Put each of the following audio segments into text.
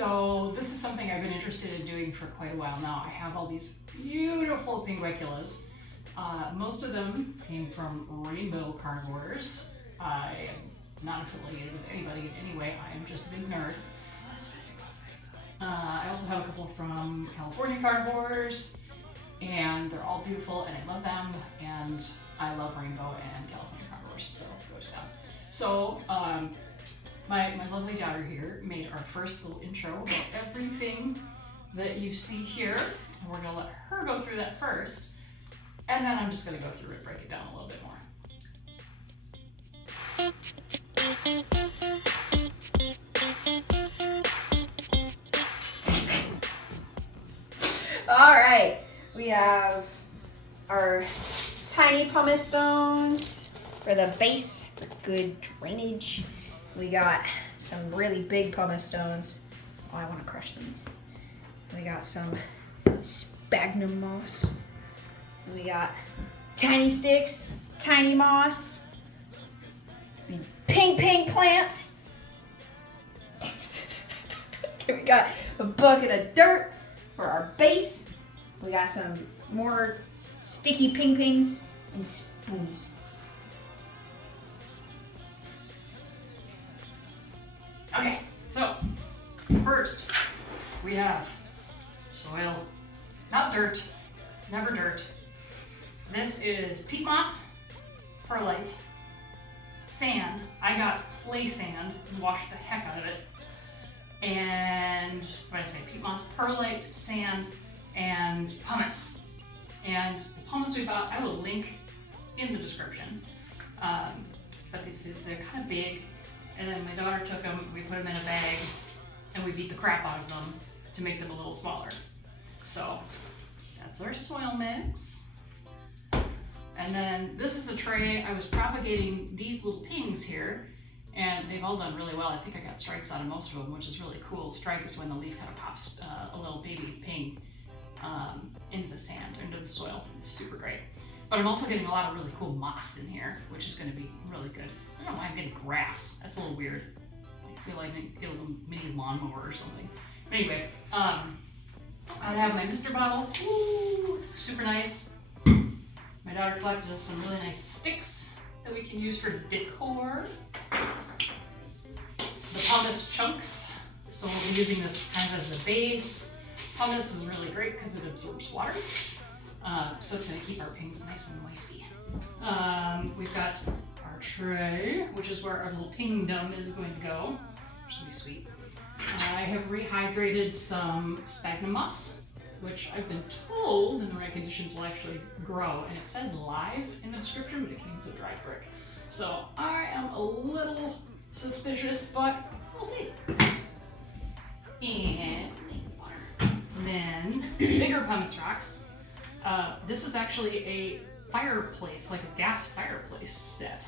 So this is something I've been interested in doing for quite a while now. I have all these beautiful pinguiculas. Most of them came from rainbow carnivores. I am not affiliated with anybody in any way. I am just a big nerd. I also have a couple from California carnivores, and they're all beautiful, and I love them, and I love rainbow and California carnivores, so go to them. So, my lovely daughter here made our first little intro about everything that you see here, and we're going to let her go through that first, and then I'm just going to go through it, break it down a little bit more. All right, we have our tiny pumice stones for the base for good drainage. We got some really big pumice stones. Oh, I want to crush these. We got some sphagnum moss. We got tiny sticks, tiny moss. Pink plants. Okay, we got a bucket of dirt for our base. We got some more sticky pings and spoons. Okay, so first we have soil, not dirt, never dirt. This is peat moss, perlite, sand. I got clay sand and washed the heck out of it. And what did I say? Peat moss, perlite, sand, and pumice. And the pumice we bought, I will link in the description. But they're kind of big. And then my daughter took them, we put them in a bag, and we beat the crap out of them to make them a little smaller. So that's our soil mix. And then this is a tray. I was propagating these little pings here, and they've all done really well. I think I got strikes out of most of them, which is really cool. Strike is when the leaf kind of pops a little baby ping into the sand, into the soil. It's super great. But I'm also getting a lot of really cool moss in here, which is going to be really good. I don't know why I'm getting grass. That's a little weird. I feel like I need to get a little mini lawnmower or something. But anyway, I have my Mr. bottle. Ooh, super nice. My daughter collected us some really nice sticks that we can use for decor. The pumice chunks. So we'll be using this kind of as a base. Pumice is really great because it absorbs water. So it's going to keep our pings nice and moisty. We've got our tray, which is where our little pingdom is going to go, which will be sweet. I have rehydrated some sphagnum moss, which I've been told in the right conditions will actually grow, and it said live in the description, but it came as a dried brick. So I am a little suspicious, but we'll see. And then bigger pumice rocks. This is actually a fireplace, like a gas fireplace set.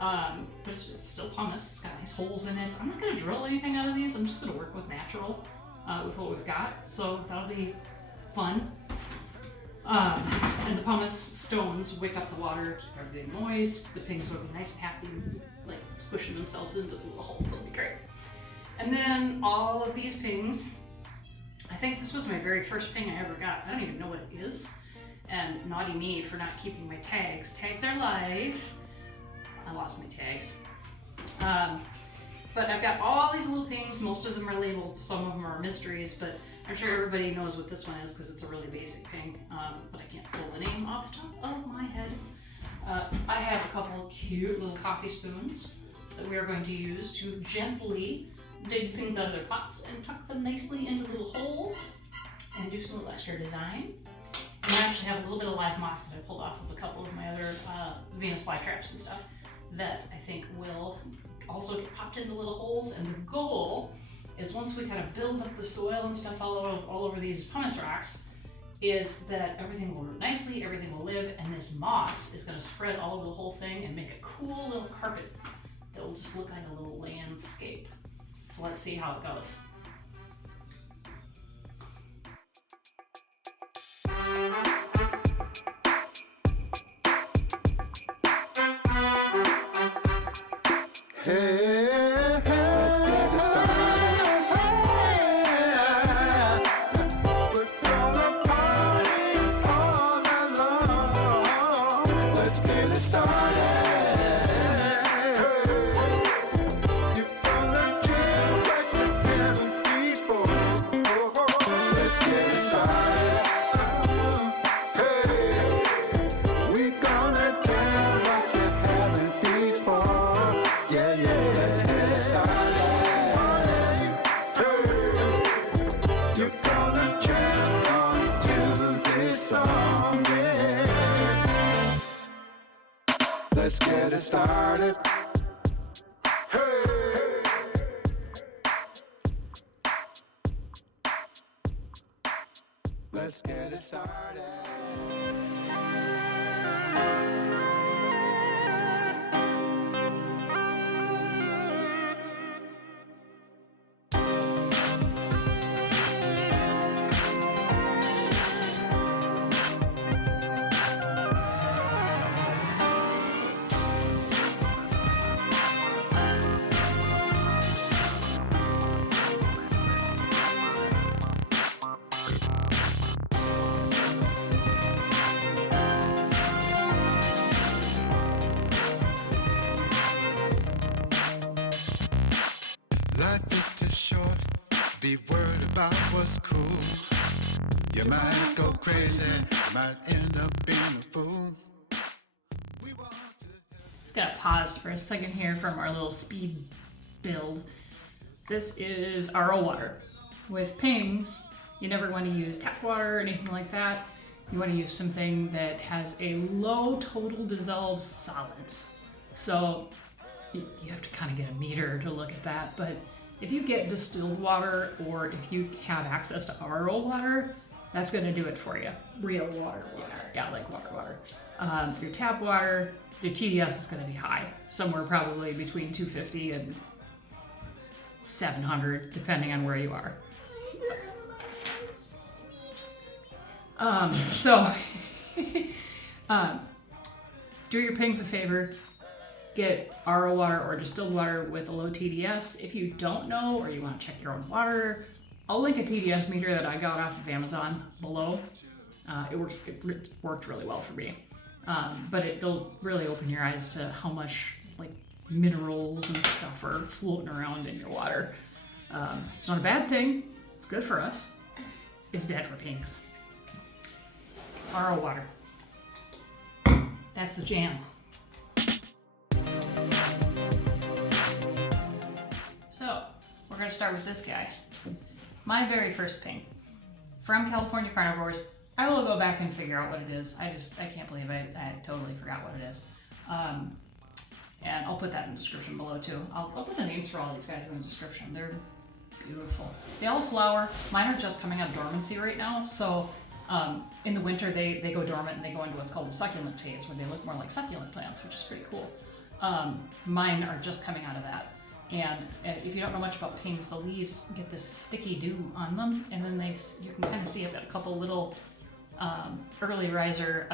But it's still pumice. It's got nice holes in it. I'm not going to drill anything out of these. I'm just going to work with natural, with what we've got. So that'll be fun. And the pumice stones wick up the water, keep everything moist. The pings will be nice and happy, like pushing themselves into the little holes. It'll be great. And then all of these pings, I think this was my very first ping I ever got. I don't even know what it is. And naughty me for not keeping my tags. Tags are live. I lost my tags. But I've got all these little pings. Most of them are labeled. Some of them are mysteries, but I'm sure everybody knows what this one is because it's a really basic ping. But I can't pull the name off the top of my head. I have a couple of cute little coffee spoons that we are going to use to gently dig things out of their pots and tuck them nicely into little holes and do some little extra design. And I actually have a little bit of live moss that I pulled off of a couple of my other Venus flytraps and stuff that I think will also get popped into little holes. And the goal is once we kind of build up the soil and stuff all over these pumice rocks, is that everything will root nicely, everything will live, and this moss is going to spread all over the whole thing and make a cool little carpet that will just look like a little landscape. So let's see how it goes. Hey, let's get it started. Let's get it started. Let's get it started. Life is too short, be worried about what's cool. You might go crazy, might end up being a fool. Just gotta pause for a second here from our little speed build. This is RO water. With pings, you never want to use tap water or anything like that. You want to use something that has a low total dissolved solids. So you have to kind of get a meter to look at that, but if you get distilled water or if you have access to RO water, that's going to do it for you. Real water. Yeah, like water. Your tap water, your TDS is going to be high, somewhere probably between 250 and 700, depending on where you are. Do your pings a favor. Get RO water or distilled water with a low TDS. If you don't know or you want to check your own water, I'll link a TDS meter that I got off of Amazon below. It worked really well for me. But it'll really open your eyes to how much like minerals and stuff are floating around in your water. It's not a bad thing. It's good for us. It's bad for pinks. RO water. That's the jam. So, we're going to start with this guy. My very first ping. From California Carnivores. I will go back and figure out what it is. I can't believe I totally forgot what it is. And I'll put that in the description below too. I'll put the names for all these guys in the description. They're beautiful. They all flower. Mine are just coming out of dormancy right now. So in the winter they go dormant and they go into what's called a succulent phase where they look more like succulent plants, which is pretty cool. Mine are just coming out of that. And if you don't know much about pings, the leaves get this sticky dew on them, and then you can kind of see I've got a couple little early riser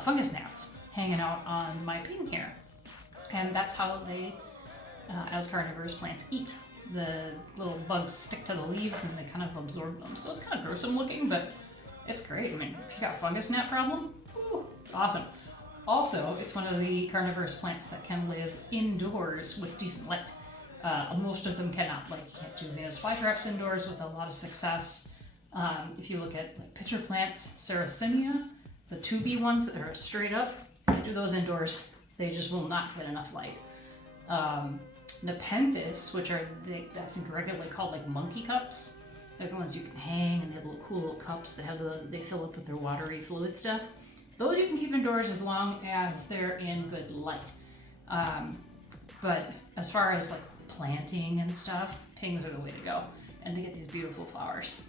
fungus gnats hanging out on my ping here. And that's how they, as carnivorous plants, eat. The little bugs stick to the leaves and they kind of absorb them. So it's kind of gruesome looking, but it's great. I mean, if you got a fungus gnat problem, it's awesome. Also, it's one of the carnivorous plants that can live indoors with decent light. Most of them cannot. Like, you can't do Venus flytraps indoors with a lot of success. If you look at like pitcher plants, Sarracenia, the tubey ones that are straight up, can't do those indoors. They just will not get enough light. Nepenthes, which are I think regularly called like monkey cups. They're the ones you can hang, and they have little cool little cups that they fill up with their watery fluid stuff. Those you can keep indoors as long as they're in good light. But as far as like planting and stuff, pings are the way to go, and to get these beautiful flowers.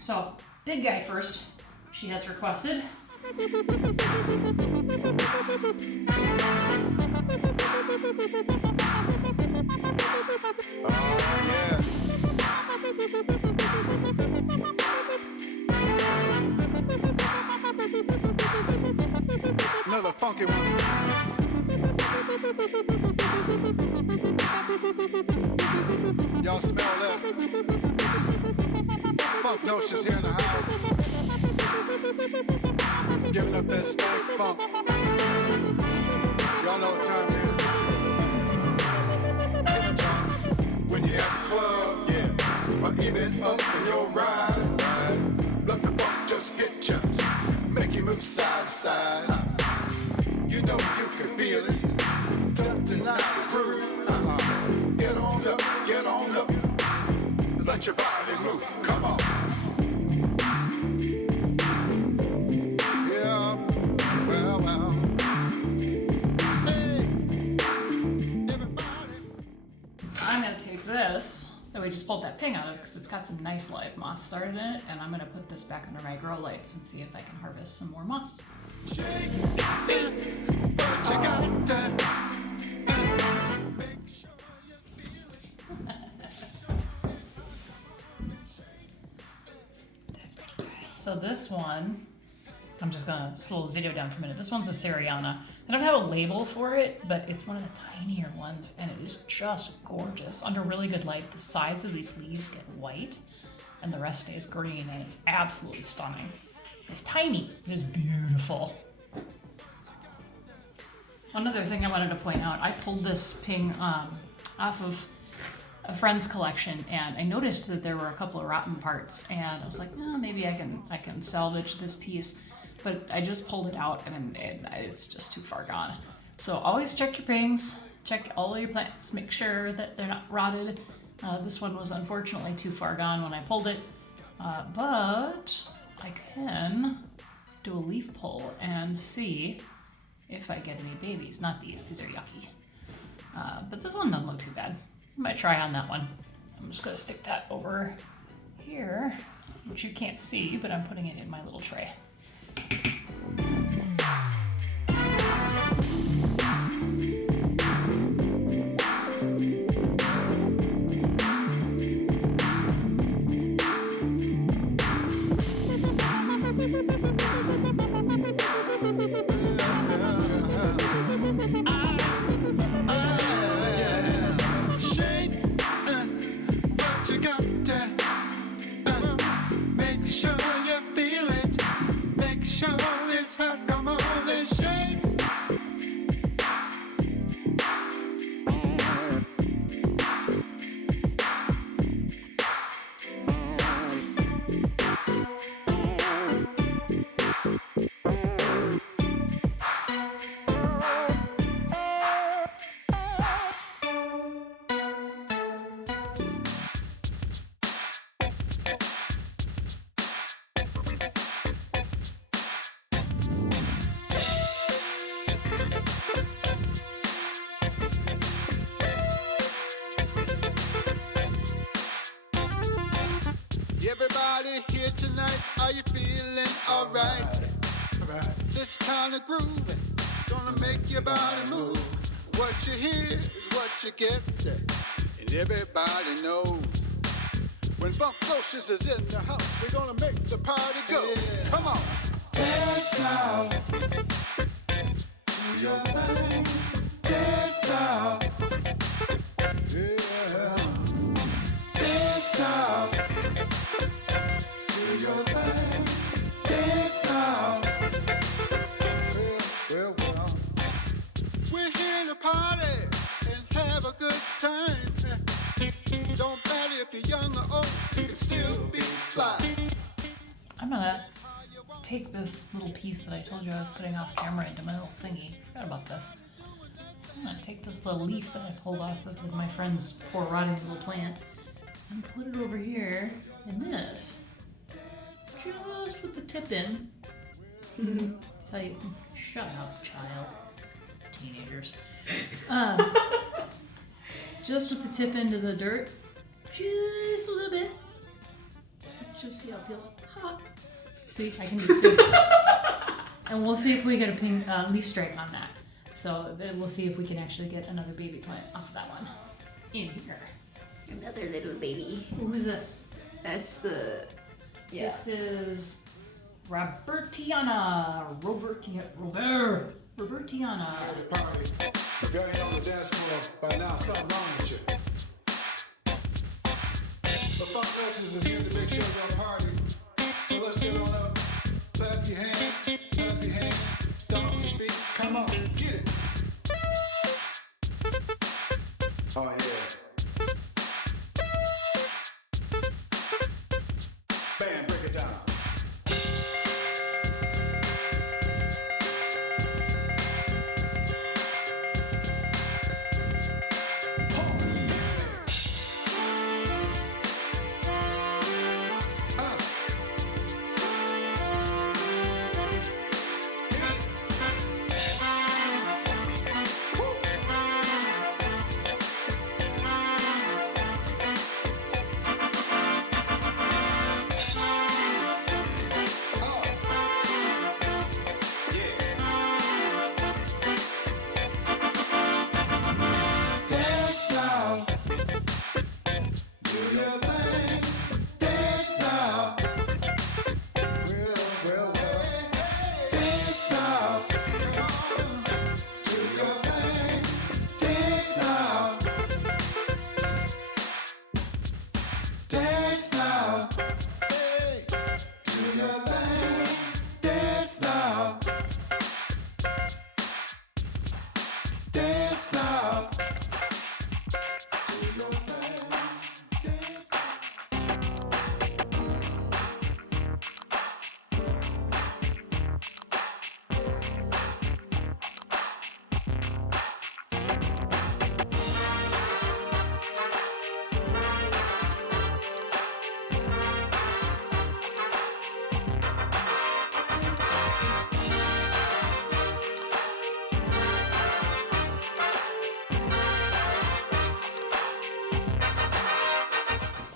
So, big guy first. She has requested. Another funky one. Y'all smell that? Funk notions here in the house. Giving up that stank funk. Y'all know what time it is. When you're at the club, yeah, or even up in your ride, let the funk just hit you, make you move side to side. You know you can feel it. Tonight the groove. Get on up, get on up. Let your body move. Come on. Yeah, well. Hey, everybody. I'm gonna take this that we just pulled that ping out of because it's got some nice live moss started in it, and I'm gonna put this back under my grow lights and see if I can harvest some more moss. Shake it, but you got to make sure you feel it. So this one, I'm just gonna slow the video down for a minute. This one's a Laueana. I don't have a label for it, but it's one of the tinier ones, and it is just gorgeous. Under really good light, the sides of these leaves get white, and the rest stays green, and it's absolutely stunning. It's tiny. It is beautiful. One other thing I wanted to point out, I pulled this ping off of a friend's collection, and I noticed that there were a couple of rotten parts, and I was like, oh, maybe I can salvage this piece, but I just pulled it out, and it's just too far gone. So always check your pings, check all of your plants, make sure that they're not rotted. This one was unfortunately too far gone when I pulled it, but I can do a leaf pull and see if I get any babies. Not these are yucky. But this one doesn't look too bad. I might try on that one. I'm just gonna stick that over here, which you can't see, but I'm putting it in my little tray. Everybody here tonight, are you feeling alright? This kind of groove gonna make your body move. What you hear is what you get, and everybody knows. When Funklocious is in the house, we're gonna make the party go. Yeah. Come on. Dance now. Do your thing. Dance now. Yeah. Dance now. Do your thing. Dance now. Well. We're here to party and have a good time. Don't matter if you're young or old, you can still be fly. I'm gonna take this little piece that I told you I was putting off camera into my little thingy. Forgot about this. I'm gonna take this little leaf that I pulled off of my friend's poor rotting little plant and put it over here in this. Just with the tip in. So you shut up, child. Teenagers. Just with the tip into the dirt. Just a little bit. Just see how it feels. Hot. See, I can do it too. And we'll see if we get a pink leaf strike on that. So then we'll see if we can actually get another baby plant off of that one. In here. Another little baby. Who's this? That's the... Yeah. This is Robertiana. Robertiana. Party. If you ain't on the dance floor by now, something wrong with you. The Funklocious is here to make sure you're party. So let's get on up. Clap your hands. Clap your Oh yeah. Bam, break it down.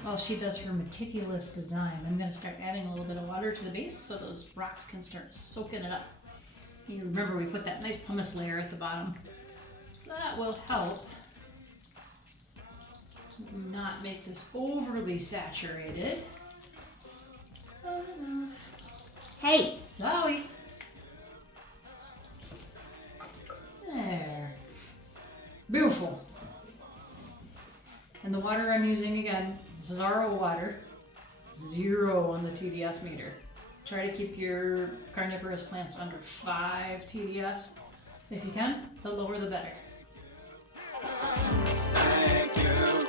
While she does her meticulous design, I'm going to start adding a little bit of water to the base so those rocks can start soaking it up. You remember we put that nice pumice layer at the bottom. So that will help not make this overly saturated. Hey! Zoe! There. Beautiful. And the water I'm using again, this is RO water, 0 on the TDS meter. Try to keep your carnivorous plants under 5 TDS. If you can, the lower the better. Thank you,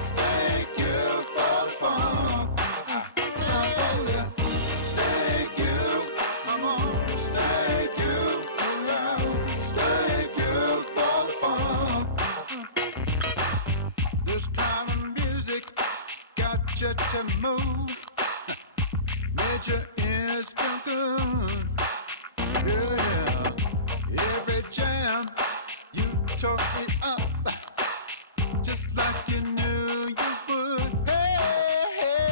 thank you for the fun. Thank you, come on, thank you, thank you for the fun. This kind of music got you to move, made your ears good. Yeah, every jam you tore it up, just like you knew you would. Hey, hey,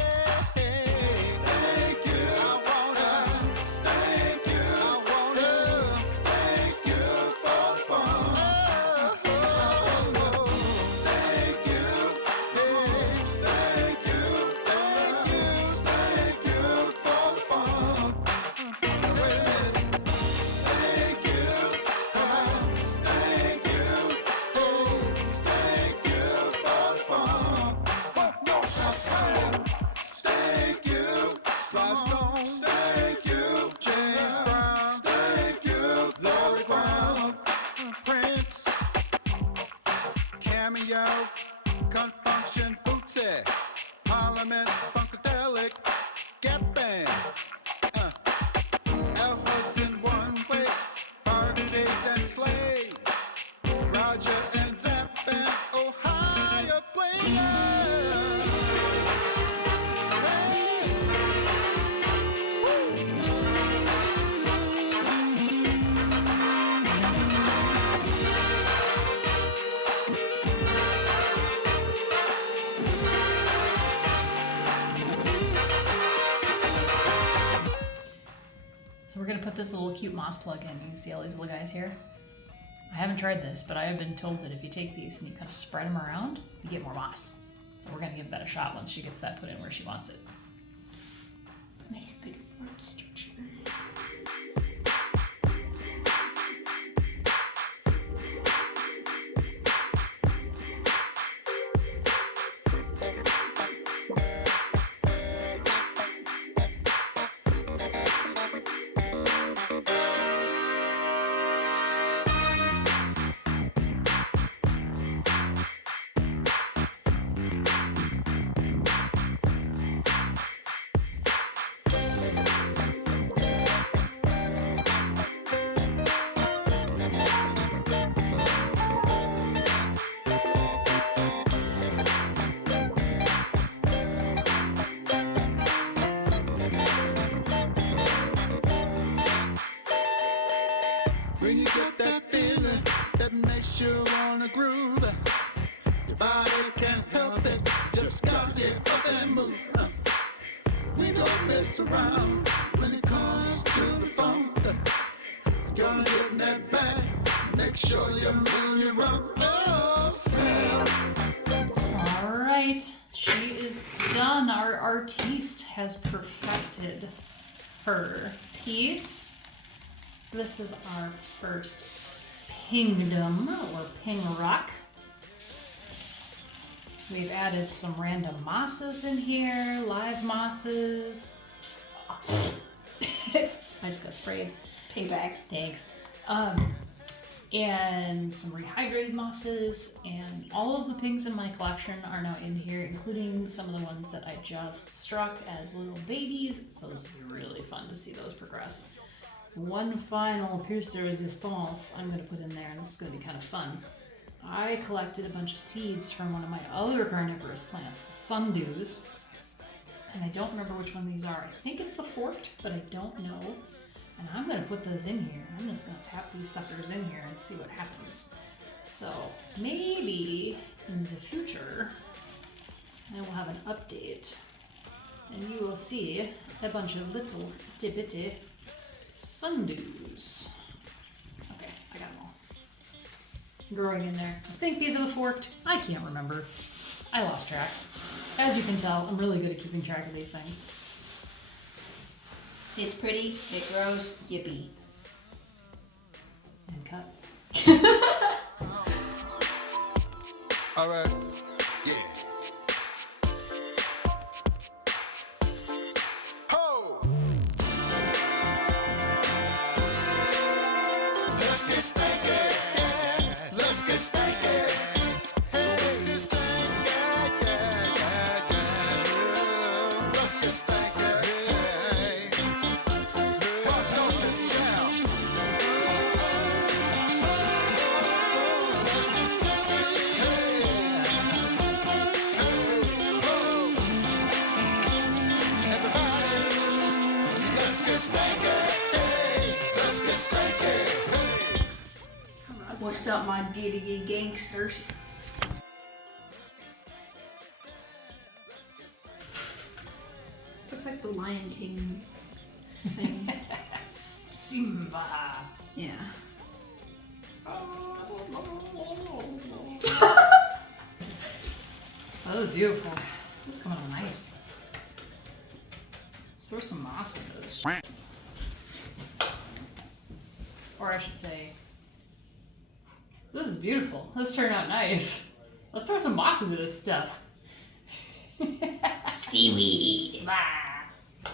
hey. Thank you. I wanna thank you. I wanna thank you for the fun. Thank you. Hey, thank you. Thank you. Thank you for the fun. Thank you. Thank you. Thank you for the fun. No shame. Thank you. Sly Stone. Thank you. James Brown. Thank you. Larry Brown. Prince. Cameo. Confunction. Bootsy. Parliament. Funkadelic. Gap Band. L Hudson One Way. Barclays and Slade. Roger and Zapp and Ohio players. Hey. So we're going to put this little cute moss plug in. You can see all these little guys here. I haven't tried this, but I have been told that if you take these and you kind of spread them around, you get more moss. So we're going to give that a shot once she gets that put in where she wants it. Nice, good root structure. that makes you wanna groove. Your body can't help it, just gotta get up and move. We don't mess around when it comes to the funk. Gonna get in that bag, make sure you move your rump. Oh, smell. All right, she is done. Our artiste has perfected her piece. This is our first pingdom, or ping rock. We've added some random mosses in here, live mosses. I just got sprayed. It's payback. Thanks. And some rehydrated mosses, and all of the pings in my collection are now in here, including some of the ones that I just struck as little babies, so this will be really fun to see those progress. One final pièce de résistance I'm going to put in there, and this is going to be kind of fun. I collected a bunch of seeds from one of my other carnivorous plants, the sundews, and I don't remember which one these are. I think it's the forked, but I don't know. And I'm going to put those in here. I'm just going to tap these suckers in here and see what happens. So maybe in the future, I will have an update. And you will see a bunch of little itty bitty sundews. Okay, I got them all. Growing in there. I think these are the forked. I can't remember. I lost track. As you can tell, I'm really good at keeping track of these things. It's pretty, it grows, yippee. And cut. All right, yeah. Ho! Let's get stanky. Let's get stanky. Let's get stanky. Let's get stanky. What's up, my ditty gangsters? This looks like the Lion King thing. Simba. Yeah. That was beautiful. This is coming out nice. Let's throw some moss into this. Or I should say, this is beautiful. This turned out nice. Let's throw some moss into this stuff. Seaweed. Bye.